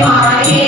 Bye.